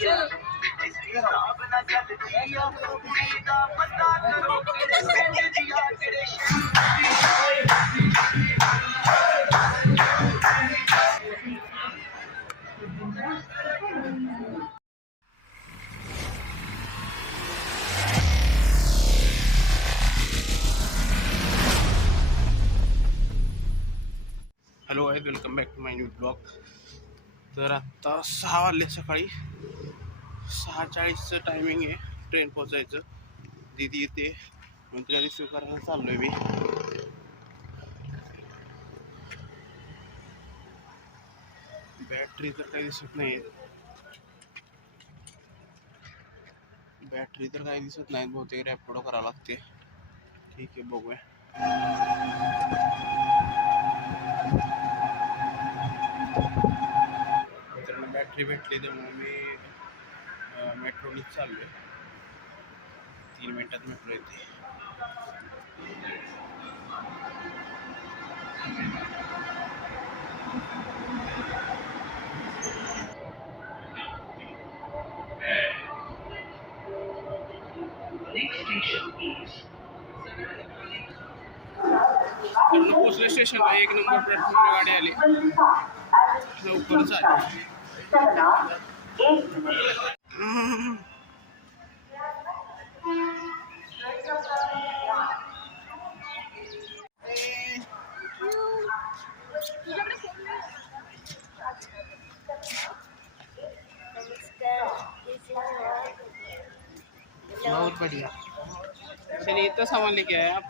Hello guys, welcome back to my new blog. तर आत्ता 6 वाजले, सकाळी 6:40चं टायमिंग आहे ट्रेन पोचायचं. दीदी येते मग तिला रिसिव्ह करायला चाललोय मी. बॅटरी तर काही दिसत नाही, बहुतेक रॅपिडो करावं लागते. ठीक आहे, बघूया. बॅटरी भेटली त्यामुळे मी मेट्रोनीच चाललोय. 3 मिनिटात मेट्रो येते. पोचले स्टेशनला. 1 नंबर प्लॅटफॉर्मला गाडी आली, लवकरच आली. बहुत बढ़िया. चलिए, इतना सामान लेके आए आप.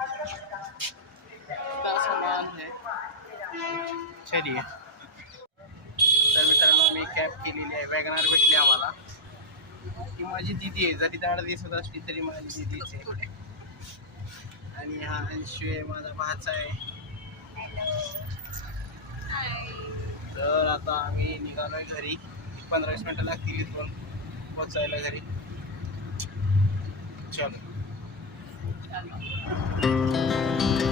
इतना सामान है. चलिए. तर मित्रांनो, मी कॅब केलेली आहे. वॅगनार भेटली आम्हाला. ही माझी दीदी आहे. जरी दाढ दिसत असली तरी माझी दीदीच आहे. आणि हा अंशू आहे, माझा भाचा आहे. तर आता आम्ही निघालोय घरी. 15-20 मिनिटं लागतील इथून पोचायला घरी. चलो.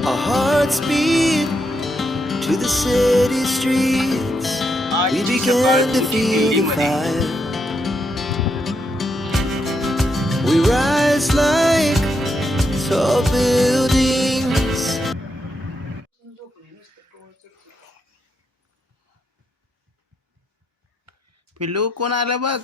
Our hearts beat to the city streets. We began to feel the fire. We rise like tall buildings. पिल्लू, कोण आलं बघ.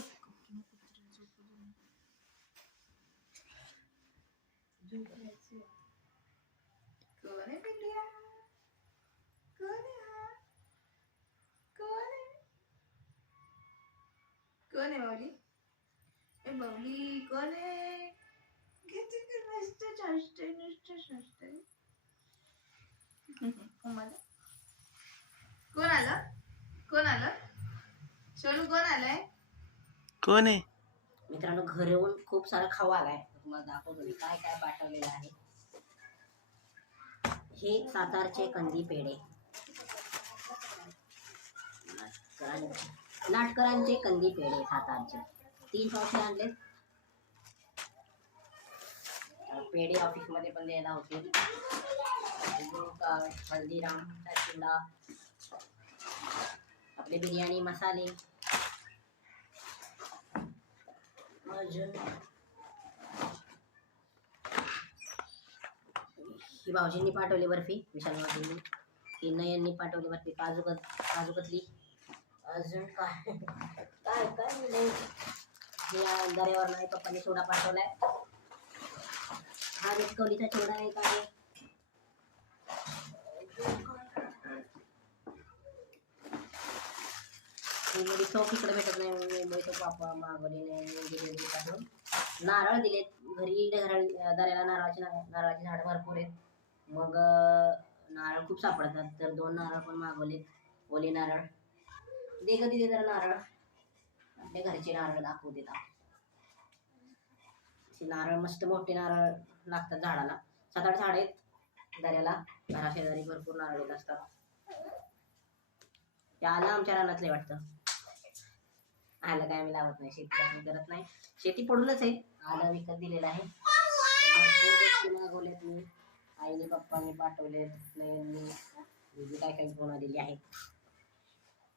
कोण आहे बावली? ए बावली कोण आहे? किती नुसतं शास्त्र. कोण आलं? कोण आलं? सोनू कोण आलंय? कोण आहे? मित्रांनो, घरून खूप सारा खावा आलाय. तुम्हाला दाखवतो मी काय काय पाठवलेलं आहे. हे सातारचे कंदी पेढे, नाटकरांचे कंदी पेढे सातारचे 3 पावशे आणलेत. पेढे ऑफिस मध्ये पण द्यायला होते. हल्दीराम, चिंडा, आपले बिर्याणी मसाले, ही भाऊजींनी पाठवली बर्फी, विशाल भाऊजींनी. ही नयननी पाठवली बर्फी, काजू कतली. अजून काय काय काय म्हणजे हे दऱ्यावर नाही, पप्पांनी सोडा पाठवलाय. हा कवलीचा चिवडा एक आहे. मुंबई सोप इकडे भेटत नाही म्हणून मुंबई सोप वापा मागवली नाही. पाठवून नारळ दिलेत घरी. दऱ्याला नारळाची झाडं भरपूर आहेत. मग नारळ खूप सापडतात, तर 2 नारळ पण मागवलेत. ओले नारळ दे कधी दे जरा नारळ. आपल्या घरचे नारळ दाखवू देतात. नारळ मस्त मोठे नारळ लागतात झाडाला. 7-8 झाड आहेत दऱ्याला. घराशेजारी भरपूर नारळ येत असतात. ते आलं आमच्या रानातले वाटतं. आलं काय आम्ही लावत नाही, शेती आम्ही करत नाही. शेती पडूनच आहे. आलं विकत दिलेलं आहे. मागवलेत मी, आईने पप्पांनी पाठवलेत, नयननी काय काय घेऊन आलेली आहे.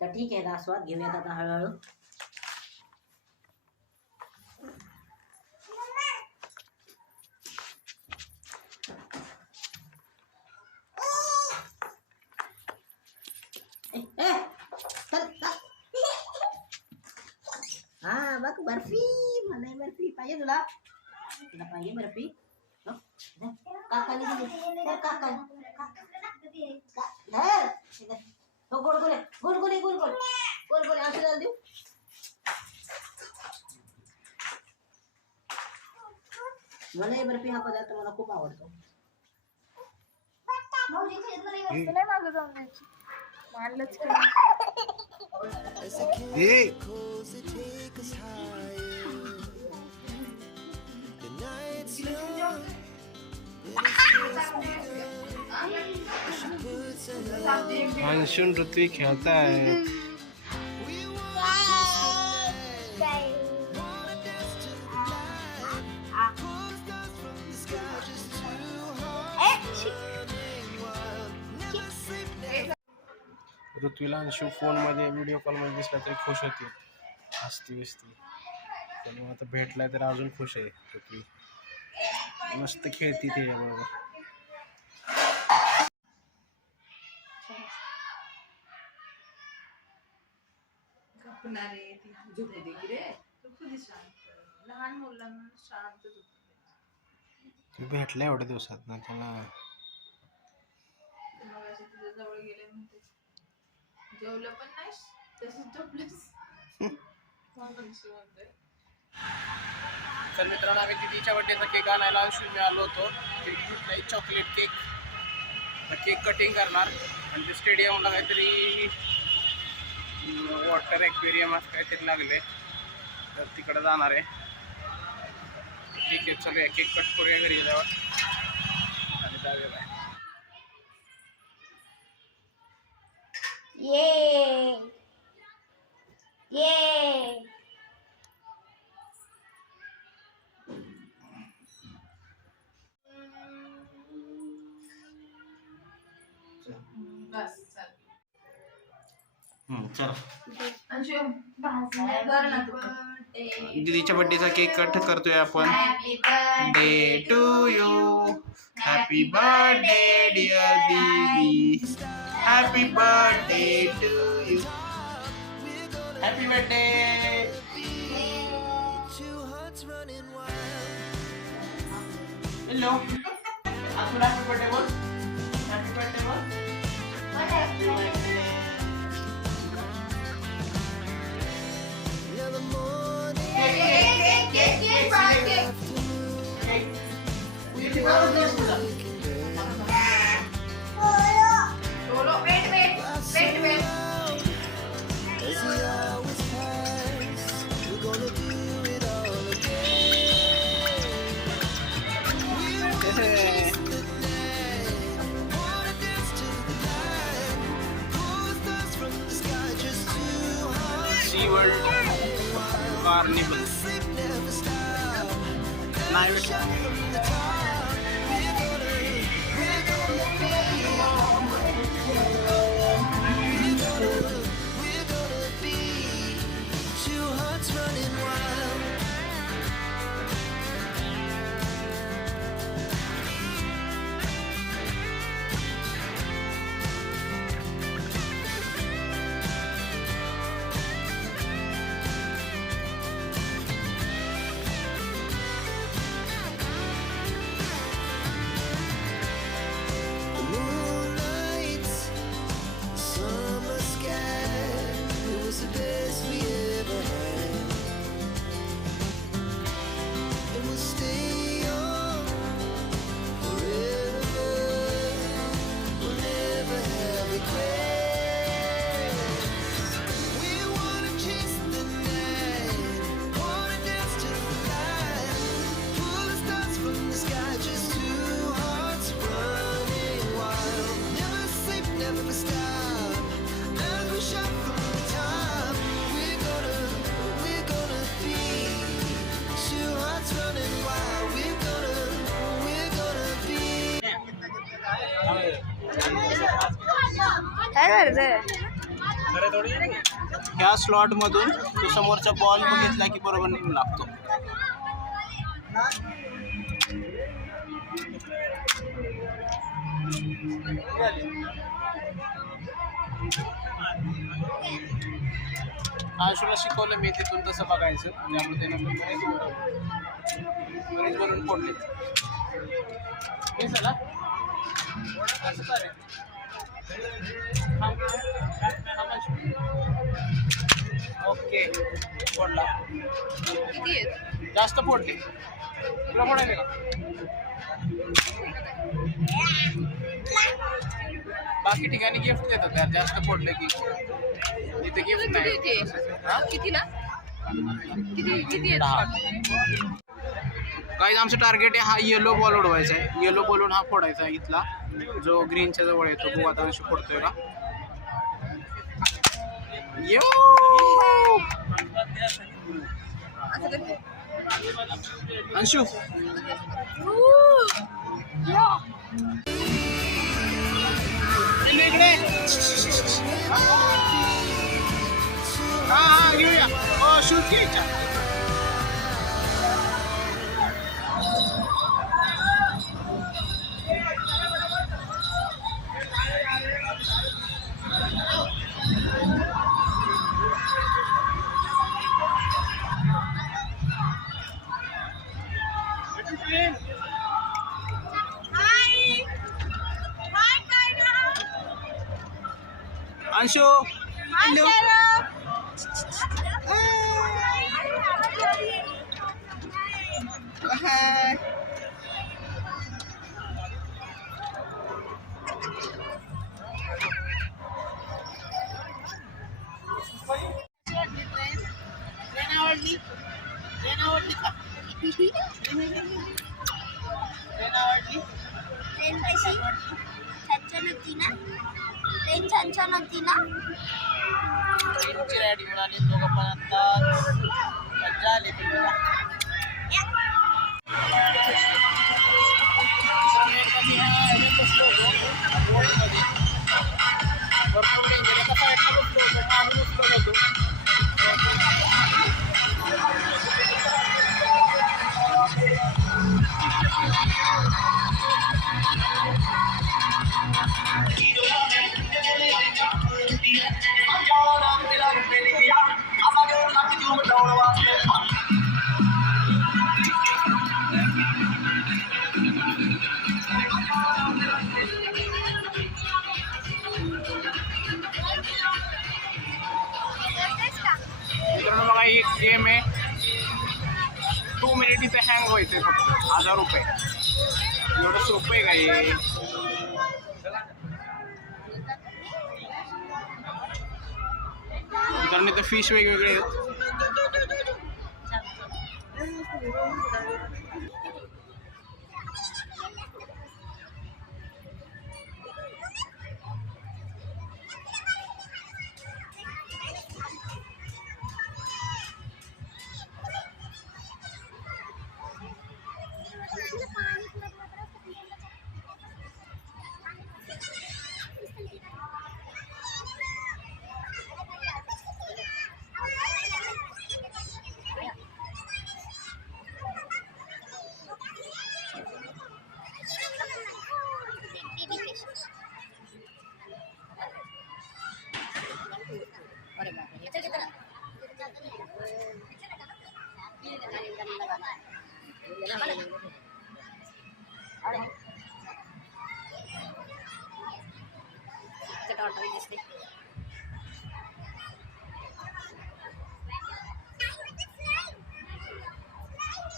तर ठीक आहे, आस्वाद घेऊयात आता हळूहळू. हा बघ बर्फी, मला बर्फी पाहिजे. तुला तुला पाहिजे बर्फी? हो, धर. काकाने दिली. धर काका. धर. हो, गोल गोल आहे. गोल गोल आहे, गोल गोल गोल गोल. औषधाला देऊ. मला बर्फी हा पदार्थ मला खूप आवडतो. वस्तू नाही मागं जाऊन द्यायची. मानलंच की. हे Close to take us higher. The night's young. Monsoon ऋतू खेळताय. ऋत्वीला अंशू फोनमध्ये व्हिडिओ कॉलमध्ये दिसला तरी खुश होती, हसती बिसती. त्यामुळे आता भेटलाय तर अजून खुश आहे ऋत्वी. मस्त खेळती त्याच्याबरोबर. गपणारे ती झोपू दे की रे. झोपू दे शांत. लहान मुलांना शांत झोपू दे. ती भेटला एवढ्या दिवसात ना त्याला. मग अशी तुझ्या जवळ गेले म्हणते जेवलं पण नाहीस तसंच झोपलेस. तर मित्रांनो, आम्ही दिदीच्या बड्डेचा केक आणायला अंशूने आलो होतो. ते चॉकलेट केक, केक कटिंग करणार आणि ते स्टेडियमला काहीतरी वॉटर ॲक्वेरियम असं काहीतरी लागले, तर तिकडे जाणार आहे. केक चालू आहे, केक कट करूया घरी गेल्यावर आणि जाऊया. ये बस चल. चला. अंशू कर ना तू. दीदीच्या बड्डेचा केक कट करतोय आपण. Happy day to you, happy birthday dear दीदी, happy birthday to you, happy birthday. Hello, आपण हॅपी बर्थडे बोल. हॅपी बर्थडे बोल. Now the morning as the hours pass, we're gonna do it all again. We'll chase the night, wanna dance to the light, pull the stars from the sky, just two hearts. See world carnival Sleep never stop. नाही Shot from the top. We're gonna be two hearts running wild. The moonlight, summer sky, it was the best we ever had. And we'll stay on forever. We'll never have regrets. We wanna chase the night, wanna dance to the light, pull the stars from the sky, just two hearts running wild. Never sleep, never stop. As we shout from the top, we're gonna be two hearts running wild. We're gonna be. काय करते ह्या slot मधून तो समोरचा ball बघितला की बरोबर निघून लागतो. अंशूला शिकवलं मी तिथून तसं बघायचं त्यामुळे त्यानं बरेच बनवून फोडले मी चला असं चालेल ओके फोडला किती आहेत? जास्त फोडले तुला फोडायले का बाकी ठिकाणी गिफ्ट देतात यार जास्त फोडले की इथे गिफ्ट किती नाही येते? हा? कितीला? किती आहेत दहा. shot? काही आमचं टार्गेट आहे हा येलो बॉल उडवायचा आहे येलो बॉलून हा फोडायचा आहे इथला जो ग्रीनच्या जवळ येतो बघू आता अंशू फोडतोय का यो असं कर. अंशू इकडे हा घेऊया हो शूट घ्यायचा अंशू हॅलो ट्रेन कशी छान होती ना ट्रेन छान होती ना ट्रेनची राईड मिळाली दोघं पण आता मजा आली फिरायला. भरपूर डेंजर आता साईडला बसलो होतो मागून बसलो होतो मित्रांनो बघा ही एक गेम आहे 2 मिनिट इथे हँग व्हायचे फक्त 1000 रुपये एवढं सोपं आहे का हे मित्रांनो इथे फिश वेगवेगळे आहेत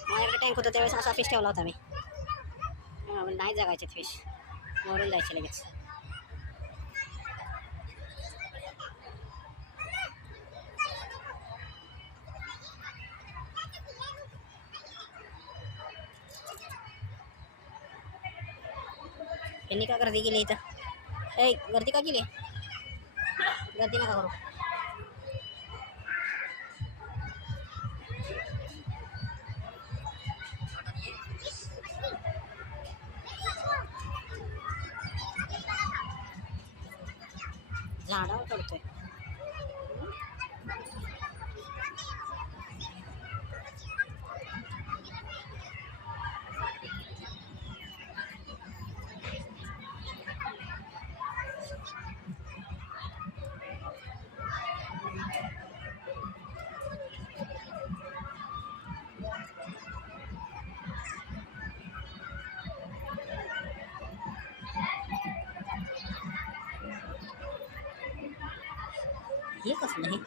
माझ्याकडे टँक होतं त्यावेळेस असा फिश ठेवला होता मी नाही जगायचे फिश मरून जायचे लगेच यांनी का गर्दी केली इथं ए गर्दी का केली गर्दी नका करू झाडावर चढतोय हे कसलं हे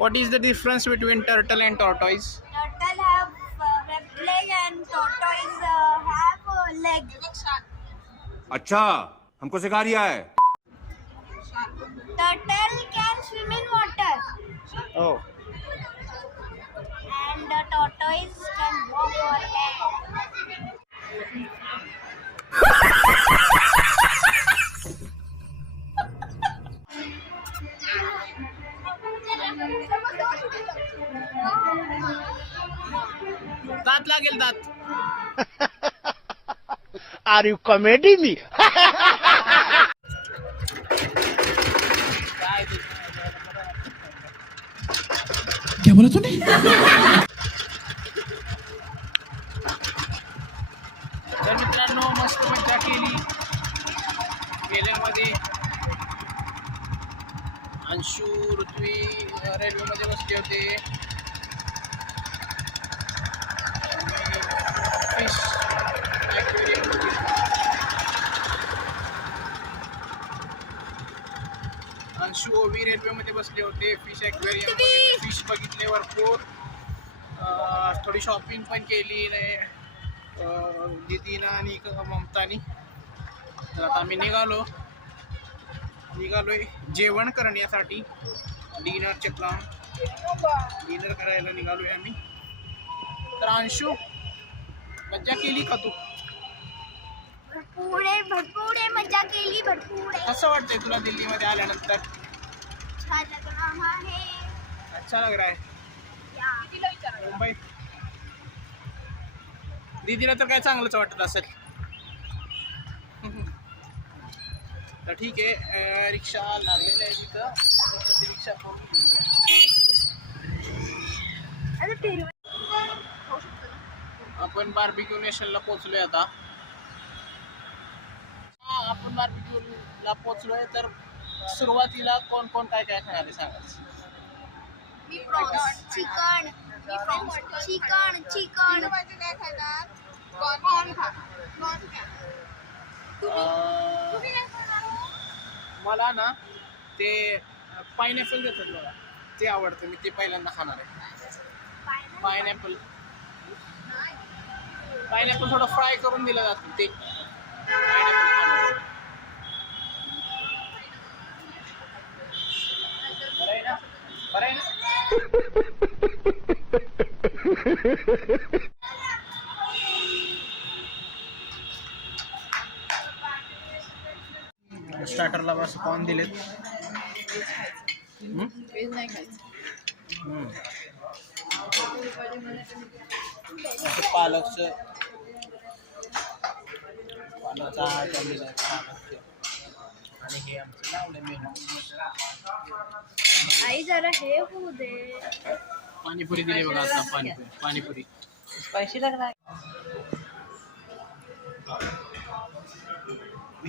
What is the difference between turtle and tortoise? Turtle have webbed leg and tortoise have leg. अच्छा हमको सिखा रिया है Turtle can swim in water Oh. and tortoise can walk on land. दात लागेल दात. Are you comedy me? काय ते? तर मित्रांनो मस्त मजा केली गेल्यामध्ये. अंशू ऋत्वी रेल्वेमध्ये बसले होते. फिश ॲक्वेरियम अंशू ओवी रेल्वेमध्ये बसले होते. फिश ॲक्वेरियम फिश बघितले भरपूर. थोडी शॉपिंग पण केली दीदीनं आणि ममतानी. तर आता आम्ही निघालोय जेवण करण्यासाठी. डिनरचे प्लॅन डिनर करायला निघालोय आम्ही. तर अंशू मज्जा केली का तू? भरपूर मजा केली भरपूर. कसं वाटतंय तुला दिल्लीमध्ये आल्यानंतर? अच्छा लग रहा है. अच्छा लग रहा है. मुंबई दीदीला तर काय चांगलंच वाटत असेल. तर ठीक आहे. रिक्षा लागलेली आहे तिथं. रिक्षा आपण बार्बिक्यू नेशनला पोहोचलोय आता. आपण बार्बिक्यूला पोहोचलोय. तर सुरुवातीला कोण कोण काय काय खाणार आहे सांगायचं? चिकन मला ना ते पायनॅपल घेतात बघा ते आवडतं. मी ते पहिल्यांदा खाणार आहे. पायनॅपल थोडं फ्राय करून दिलं जातं ते पायनॅपल खाणार आहे. बरं आहे ना? बरं आहे ना? स्टार्टरला बस कॉर्न दिलेत. असं पालकचा आयटम दिलाय. आणि हे आमचं लावलं मेनू. आई जरा हे होऊ दे. पाणीपुरी दिली बघा आता. पाणीपुरी स्पायसी लग रहा है.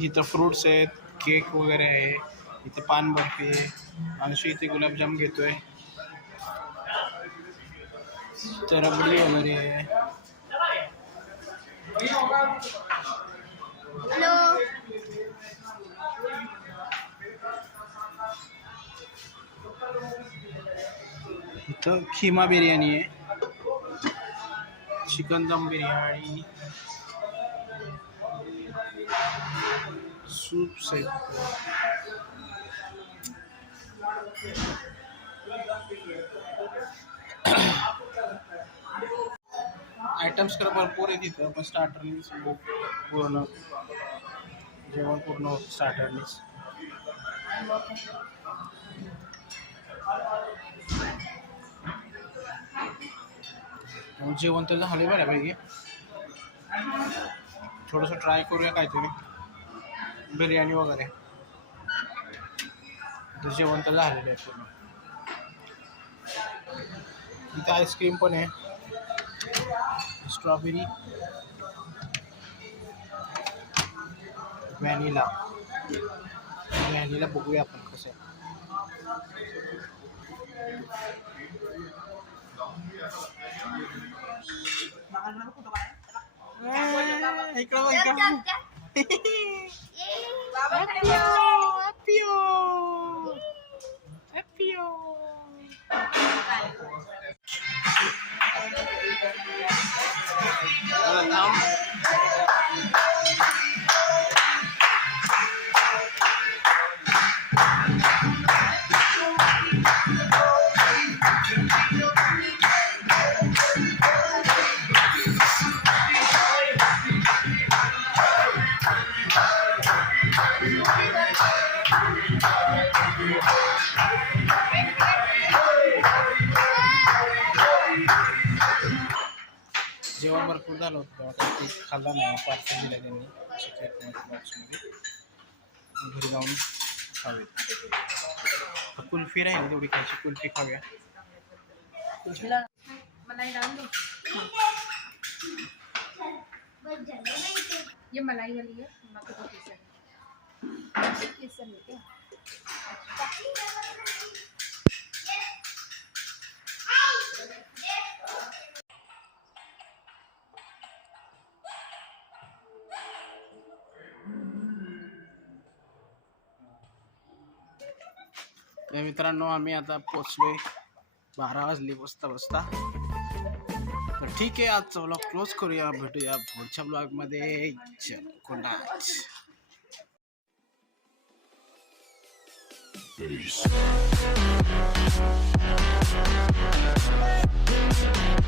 इथं फ्रूट्स आहेत. केक वगैरे आहे. इथे पान बर्फी आहे. अंशू इथे गुलाबजाम घेतोय. तर रबडी वगैरे आहे. हॅलो इथं खिमा बिर्याणी आहे. चिकन दम बिर्याणी. सूप्स आहेत. आयटम्स तर भरपूर आहे तिथं, पण स्टार्टरनीच पूर्ण जेवण पूर्ण होतं स्टार्टरनीच. जेवण तर झाले बऱ्यापैकी. थोडंसं ट्राय करूया काहीतरी बिर्याणी वगैरे. जेवण तर झालेलं आहे पूर्ण. इथे आईस्क्रीम पण आहे, स्ट्रॉबेरी, व्हॅनिला. व्हॅनिला बघूया आपण कसं आहे. इकडं बघ, इकडं. जेवण भरपूर झालं होतं तेव्हा काही ते खाल्ला नाही. पार्सल दिलं त्यांनी बॉक्समध्ये. घरी जाऊन खावे. कुल्फी राहील तेवढी खायची, कुल्फी खाऊया. मलाई डाल दो, ये मलाई वाली है, मक्खन का केसर है, केसर लेते हैं. तर मित्रांनो, आम्ही आता पोचलोय. 12 वाजली बसता. तर ठीक आहे, आजचा व्लॉग क्लोज करूया. भेटूया पुढच्या ब्लॉगमध्ये. Good night.